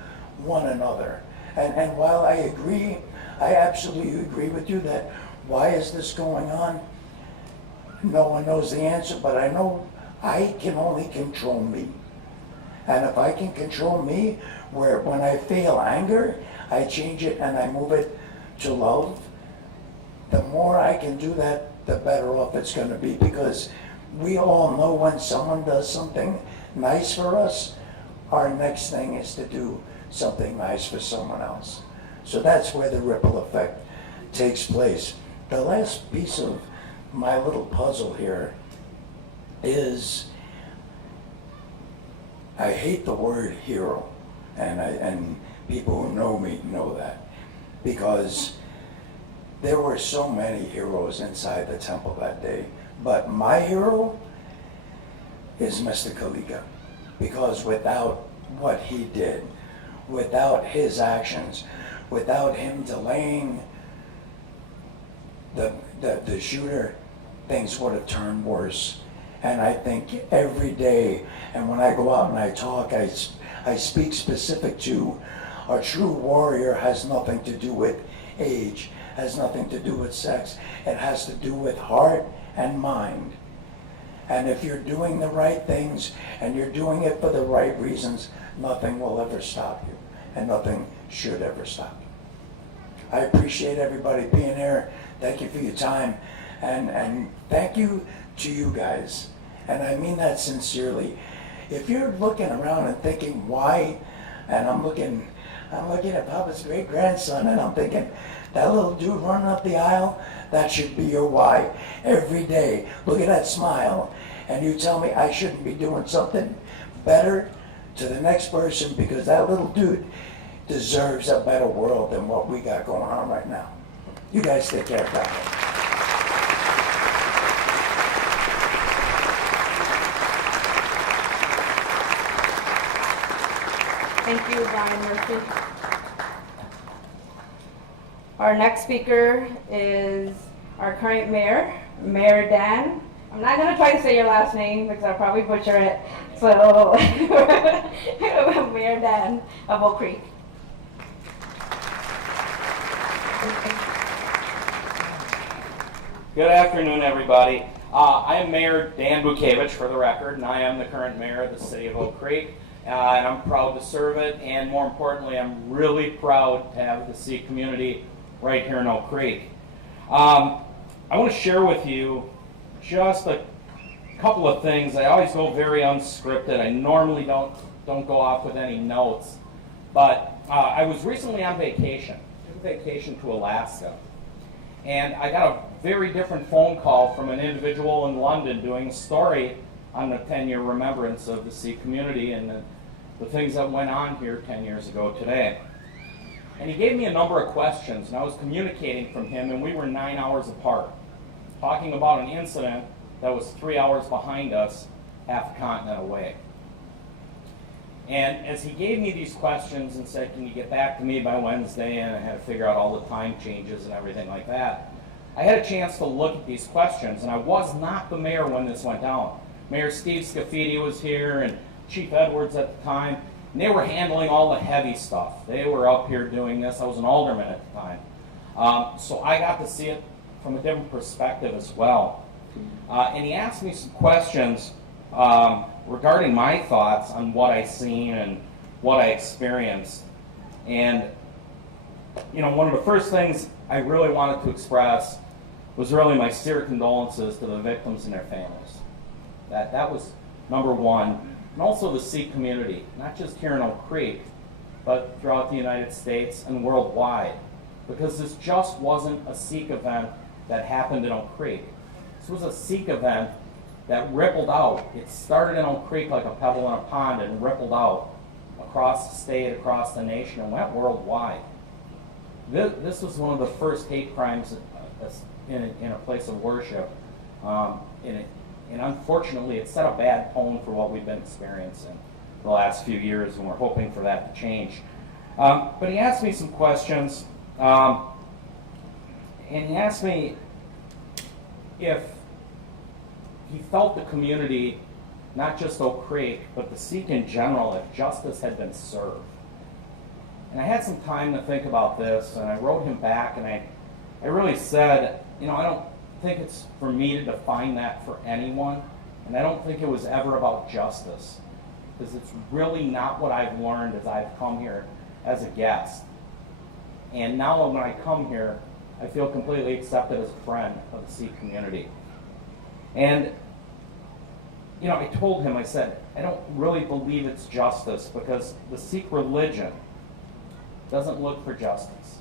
one another. And while I agree, I absolutely agree with you that why is this going on? No one knows the answer, but I know I can only control me. And if I can control me, where when I feel anger, I change it and I move it to love, the more I can do that, the better off it's going to be, because we all know when someone does something nice for us, our next thing is to do something nice for someone else. So that's where the ripple effect takes place. The last piece of my little puzzle here is, I hate the word hero, and people who know me know that, because there were so many heroes inside the temple that day. But my hero is Mr. Kalika, because without what he did, without his actions, without him delaying the shooter, things would have turned worse. And I think every day, and when I go out and I talk, I speak specific to a true warrior has nothing to do with age, has nothing to do with sex. It has to do with heart and mind. And if you're doing the right things and you're doing it for the right reasons, nothing will ever stop you, and nothing should ever stop you. I appreciate everybody being here. Thank you for your time, and thank you to you guys. And I mean that sincerely. If you're looking around and thinking why, and I'm looking at Papa's great grandson, and I'm thinking, that little dude running up the aisle, that should be your why. Every day, look at that smile, and you tell me I shouldn't be doing something better to the next person, because that little dude deserves a better world than what we got going on right now. You guys take care of that. Thank you, Brian Murphy. Our next speaker is our current mayor, Mayor Dan. I'm not going to try to say your last name because I'll probably butcher it. So, Mayor Dan of Oak Creek. Good afternoon, everybody. I am Mayor Dan Bukevich, for the record, and I am the current mayor of the city of Oak Creek. And I'm proud to serve it, and more importantly, I'm really proud to have the Sikh community right here in Oak Creek. I want to share with you just a couple of things. I always go very unscripted. I normally don't go off with any notes, but I was recently on vacation. Took a vacation to Alaska, and I got a very different phone call from an individual in London doing a story on the 10-year remembrance of the Sikh community and the things that went on here 10 years ago today. And he gave me a number of questions, and I was communicating from him, and we were 9 hours apart, talking about an incident that was 3 hours behind us, half a continent away. And as he gave me these questions and said, can you get back to me by Wednesday, and I had to figure out all the time changes and everything like that, I had a chance to look at these questions, and I was not the mayor when this went down. Mayor Steve Scafidi was here, and Chief Edwards at the time, and they were handling all the heavy stuff. They were up here doing this. I was an alderman at the time. So I got to see it from a different perspective as well. And he asked me some questions regarding my thoughts on what I seen and what I experienced. And, you know, one of the first things I really wanted to express was really my sincere condolences to the victims and their families. That was number one. And also the Sikh community, not just here in Oak Creek, but throughout the United States and worldwide. Because this just wasn't a Sikh event that happened in Oak Creek. This was a Sikh event that rippled out. It started in Oak Creek like a pebble in a pond and rippled out across the state, across the nation, and went worldwide. This was one of the first hate crimes in a place of worship. And unfortunately, it set a bad tone for what we've been experiencing the last few years, and we're hoping for that to change. But he asked me some questions, and he asked me if he felt the community, not just Oak Creek, but the Sikh in general, if justice had been served. And I had some time to think about this, and I wrote him back, and I really said, you know, I don't think it's for me to define that for anyone, and I don't think it was ever about justice, because it's really not what I've learned as I've come here as a guest. And now when I come here, I feel completely accepted as a friend of the Sikh community. And, you know, I told him, I said, I don't really believe it's justice, because the Sikh religion doesn't look for justice.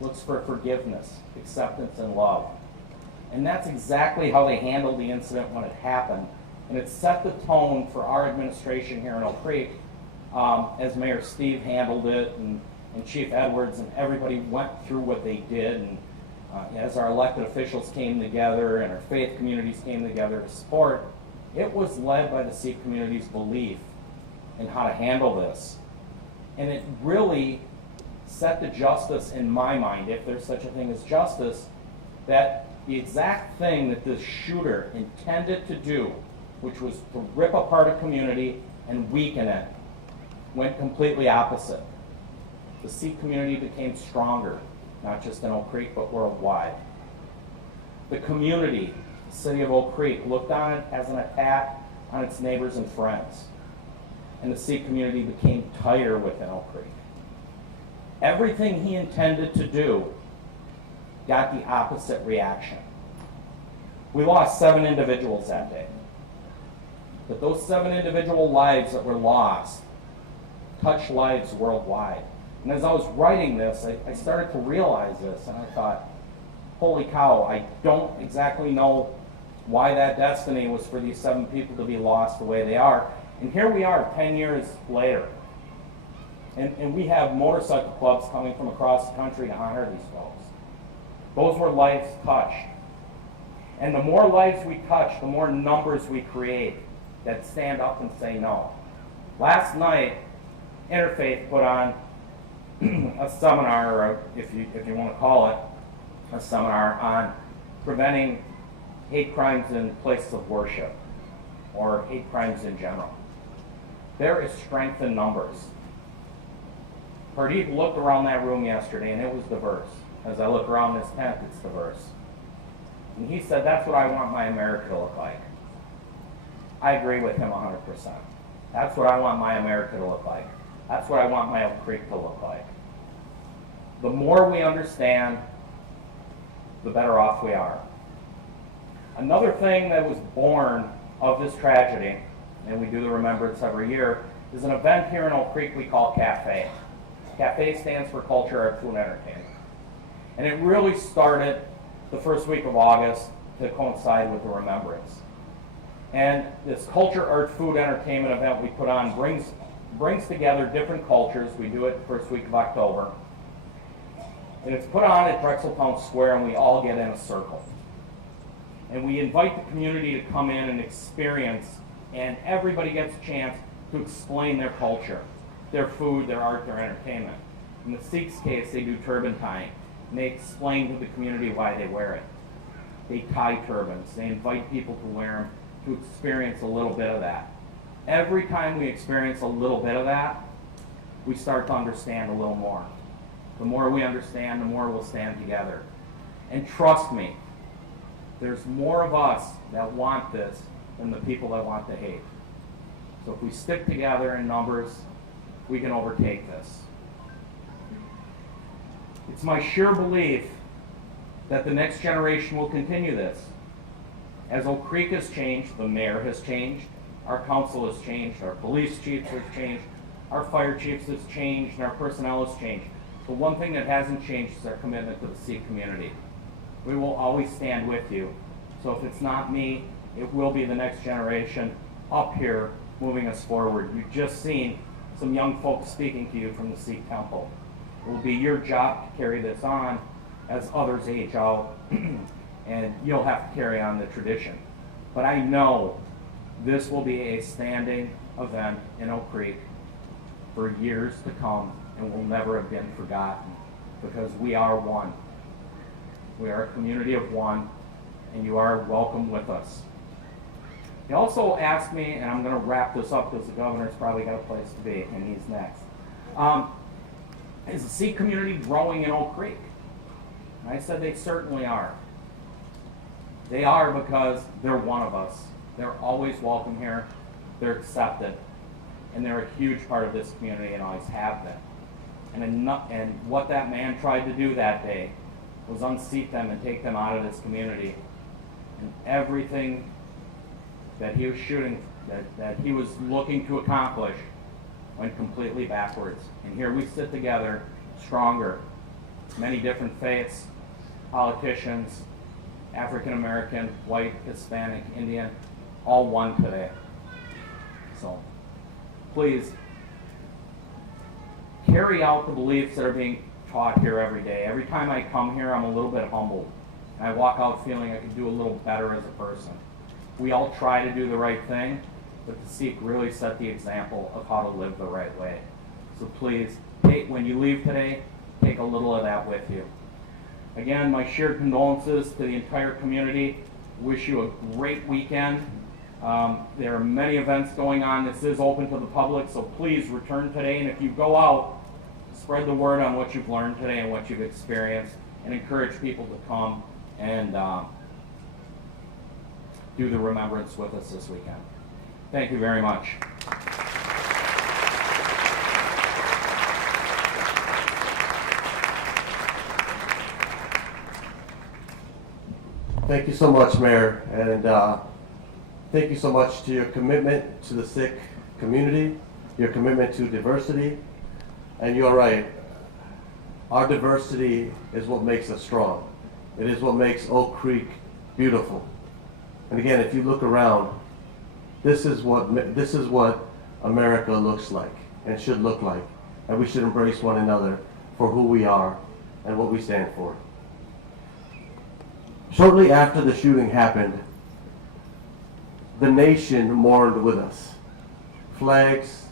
It looks for forgiveness, acceptance, and love. And that's exactly how they handled the incident when it happened. And it set the tone for our administration here in Oak Creek, as Mayor Steve handled it, and Chief Edwards, and everybody went through what they did. And as our elected officials came together and our faith communities came together to support, it was led by the Sikh community's belief in how to handle this. And it really set the justice in my mind, if there's such a thing as justice, that the exact thing that this shooter intended to do, which was to rip apart a community and weaken it, went completely opposite. The Sikh community became stronger, not just in Oak Creek, but worldwide. The community, the city of Oak Creek, looked on it as an attack on its neighbors and friends. And the Sikh community became tighter within Oak Creek. Everything he intended to do got the opposite reaction. We lost 7 individuals that day. But those 7 individual lives that were lost touched lives worldwide. And as I was writing this, I started to realize this, and I thought, holy cow, I don't exactly know why that destiny was for these 7 people to be lost the way they are. And here we are 10 years later. And we have motorcycle clubs coming from across the country to honor these folks. Those were lives touched. And the more lives we touch, the more numbers we create that stand up and say no. Last night, Interfaith put on a seminar, or if you want to call it a seminar, on preventing hate crimes in places of worship, or hate crimes in general. There is strength in numbers. Pardeep looked around that room yesterday and it was diverse. As I look around this tent, it's diverse. And he said, that's what I want my America to look like. I agree with him 100%. That's what I want my America to look like. That's what I want my Oak Creek to look like. The more we understand, the better off we are. Another thing that was born of this tragedy, and we do the remembrance every year, is an event here in Oak Creek we call Cafe. Cafe stands for Culture, Art, Food, and Entertainment. And it really started the first week of August to coincide with the remembrance. And this Culture, Art, Food, Entertainment event we put on brings together different cultures. We do it the first week of October. And it's put on at Drexeltown Square, and we all get in a circle. And we invite the community to come in and experience, and everybody gets a chance to explain their culture, their food, their art, their entertainment. In the Sikhs' case, they do turban tying, and they explain to the community why they wear it. They tie turbans. They invite people to wear them to experience a little bit of that. Every time we experience a little bit of that, we start to understand a little more. The more we understand, the more we'll stand together. And trust me, there's more of us that want this than the people that want the hate. So if we stick together in numbers, we can overtake this. It's my sure belief that the next generation will continue this. As Oak Creek has changed, the mayor has changed, our council has changed, our police chiefs have changed, our fire chiefs has changed, and our personnel has changed. The one thing that hasn't changed is our commitment to the Sikh community. We will always stand with you. So if it's not me, it will be the next generation up here moving us forward. You've just seen some young folks speaking to you from the Sikh Temple. It will be your job to carry this on as others age out, and you'll have to carry on the tradition. But I know this will be a standing event in Oak Creek for years to come, and will never have been forgotten, because we are one. We are a community of one, and you are welcome with us. He also asked me, and I'm going to wrap this up because the governor's probably got a place to be, and he's next. Is the Sikh community growing in Oak Creek? And I said they certainly are. They are because they're one of us. They're always welcome here. They're accepted. And they're a huge part of this community and always have been. And what that man tried to do that day was unseat them and take them out of this community. And everything that he was shooting, that he was looking to accomplish, went completely backwards. And here we sit together, stronger. Many different faiths, politicians, African American, white, Hispanic, Indian, all one today. So please carry out the beliefs that are being taught here every day. Every time I come here, I'm a little bit humbled. And I walk out feeling I could do a little better as a person. We all try to do the right thing, but the Sikh really set the example of how to live the right way. So please, when you leave today, take a little of that with you. Again, my shared condolences to the entire community. Wish you a great weekend. There are many events going on. This is open to the public, so please return today. And if you go out, spread the word on what you've learned today and what you've experienced, and encourage people to come and do the remembrance with us this weekend. Thank you very much. Thank you so much, Mayor, and thank you so much to your commitment to the Sikh community, your commitment to diversity, and you're right, our diversity is what makes us strong. It is what makes Oak Creek beautiful. And again, if you look around, this is what America looks like and should look like, and we should embrace one another for who we are and what we stand for. Shortly after the shooting happened, the nation mourned with us. Flags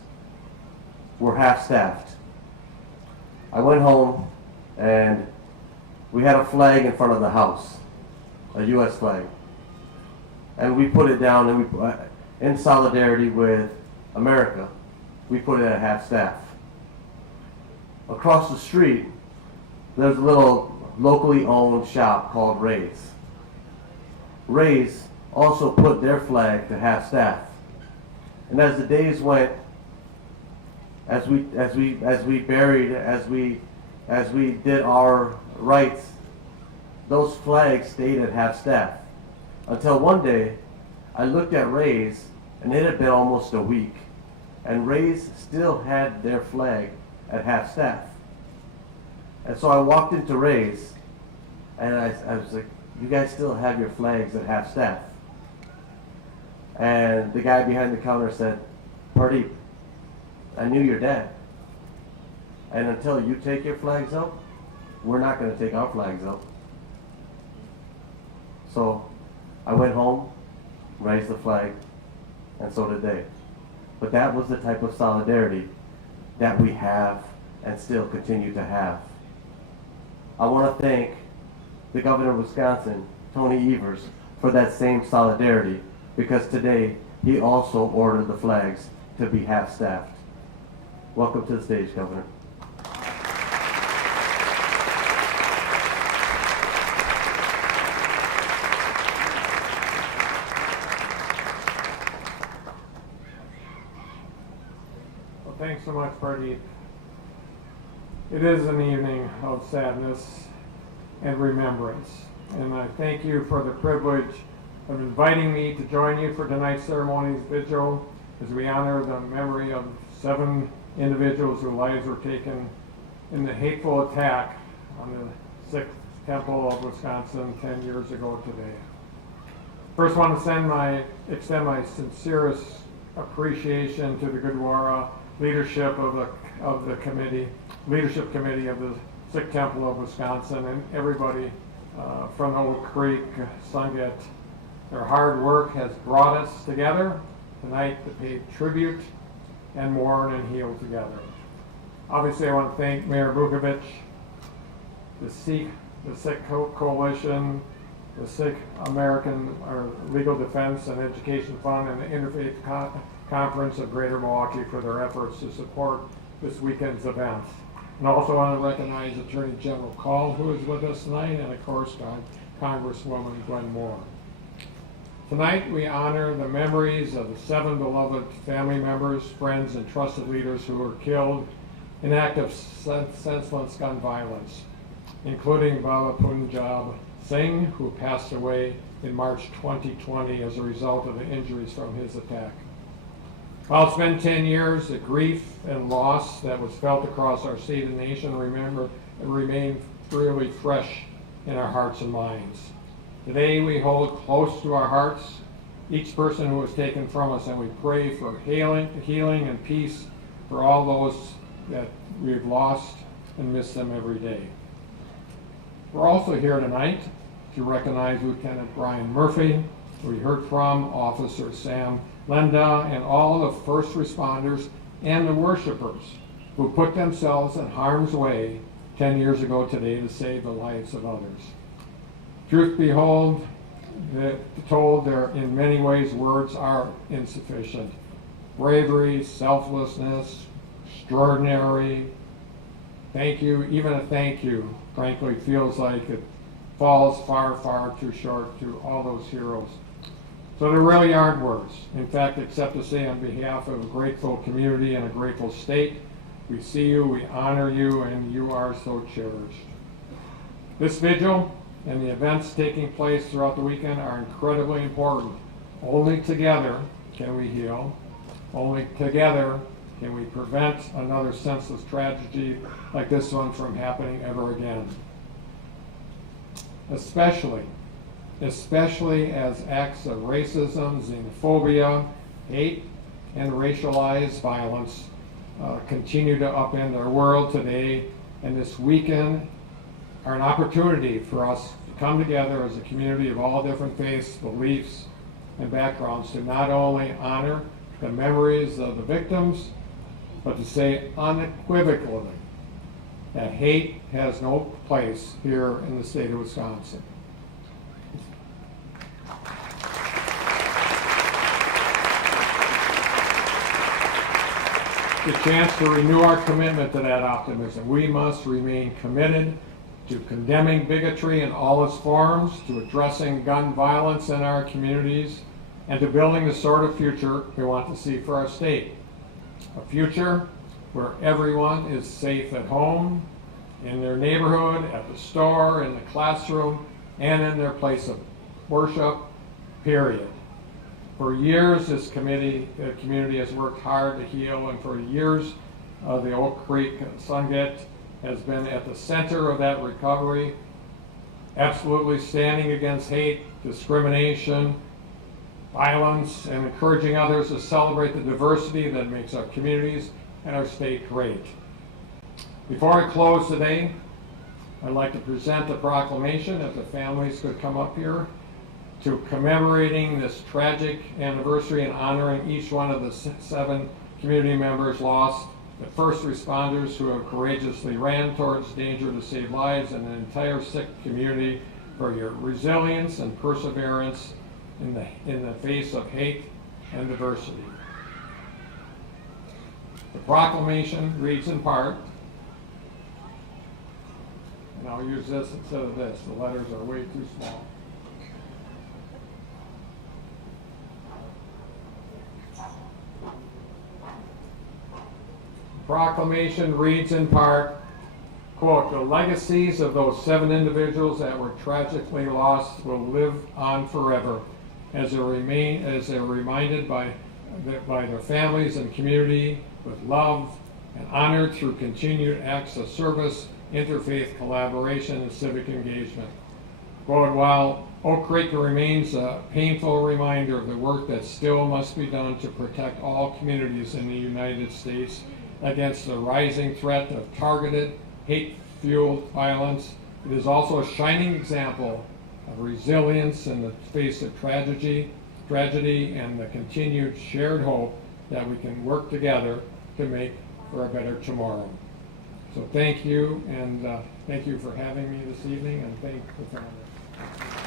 were half-staffed. I went home and we had a flag in front of the house, a U.S. flag. And we put it down and we, in solidarity with America, we put it at half-staff. Across the street, there's a little locally owned shop called Ray's. Ray's also put their flag to half-staff. And as the days went, as we did our rites, those flags stayed at half-staff. Until one day, I looked at Ray's, and it had been almost a week, and Ray's still had their flag at half-staff. And so I walked into Ray's, and I was like, you guys still have your flags at half-staff? And the guy behind the counter said, Pardeep, I knew your dad. And until you take your flags up, we're not going to take our flags up. So I went home, raised the flag, and so did they. But that was the type of solidarity that we have and still continue to have. I want to thank the governor of Wisconsin, Tony Evers, for that same solidarity, because today he also ordered the flags to be half-staffed. Welcome to the stage, Governor. Well, thanks so much, Pardeep. It is an evening of sadness and remembrance, and I thank you for the privilege of inviting me to join you for tonight's ceremony's vigil as we honor the memory of 7 individuals whose lives were taken in the hateful attack on the Sikh Temple of Wisconsin 10 years ago today. First, I want to extend my sincerest appreciation to the Gurdwara leadership of the committee, leadership committee of the Sikh Temple of Wisconsin, and everybody from Oak Creek, Sangat. Their hard work has brought us together tonight to pay tribute and mourn and heal together. Obviously, I want to thank Mayor Vukovic, the Sikh Coalition, the Sikh American Legal Defense and Education Fund, and the Interfaith Conference of Greater Milwaukee for their efforts to support this weekend's events. And also want to recognize Attorney General Call, who is with us tonight, and of course, Congresswoman Gwen Moore. Tonight, we honor the memories of the 7 beloved family members, friends, and trusted leaders who were killed in an act of senseless gun violence, including Baba Punjab Singh, who passed away in March 2020 as a result of the injuries from his attack. While it's been 10 years, the grief and loss that was felt across our state and nation remain really fresh in our hearts and minds. Today we hold close to our hearts each person who was taken from us, and we pray for healing and peace for all those that we've lost and miss them every day. We're also here tonight to recognize Lieutenant Brian Murphy. We heard from Officer Sam Lenda and all the first responders and the worshipers who put themselves in harm's way 10 years ago today to save the lives of others. Truth be told, there in many ways words are insufficient. Bravery, selflessness, extraordinary. Thank you, even a thank you, frankly, feels like it falls far, far too short to all those heroes. So there really aren't words. In fact, except to say on behalf of a grateful community and a grateful state, we see you, we honor you, and you are so cherished. This vigil and the events taking place throughout the weekend are incredibly important. Only together can we heal. Only together can we prevent another senseless tragedy like this one from happening ever again. Especially as acts of racism, xenophobia, hate, and racialized violence continue to upend our world today, and this weekend are an opportunity for us to come together as a community of all different faiths, beliefs, and backgrounds to not only honor the memories of the victims, but to say unequivocally that hate has no place here in the state of Wisconsin. The chance to renew our commitment to that optimism. We must remain committed to condemning bigotry in all its forms, to addressing gun violence in our communities, and to building the sort of future we want to see for our state. A future where everyone is safe at home, in their neighborhood, at the store, in the classroom, and in their place of worship, period. For years, this community has worked hard to heal, and for years, the Oak Creek Sungate has been at the center of that recovery, absolutely standing against hate, discrimination, violence, and encouraging others to celebrate the diversity that makes our communities and our state great. Before I close today, I'd like to present the proclamation, if the families could come up here, to commemorating this tragic anniversary and honoring each one of the 7 community members lost, the first responders who have courageously ran towards danger to save lives, and the entire Sikh community for your resilience and perseverance in the face of hate and diversity. The proclamation reads in part, and I'll use this instead of this, the letters are way too small. Proclamation reads in part, quote, "The legacies of those 7 individuals that were tragically lost will live on forever as they're reminded by their families and community with love and honored through continued acts of service, interfaith collaboration, and civic engagement." Quote, "While Oak Creek remains a painful reminder of the work that still must be done to protect all communities in the United States against the rising threat of targeted, hate-fueled violence, it is also a shining example of resilience in the face of tragedy and the continued shared hope that we can work together to make for a better tomorrow." So thank you, and thank you for having me this evening, and thank the family.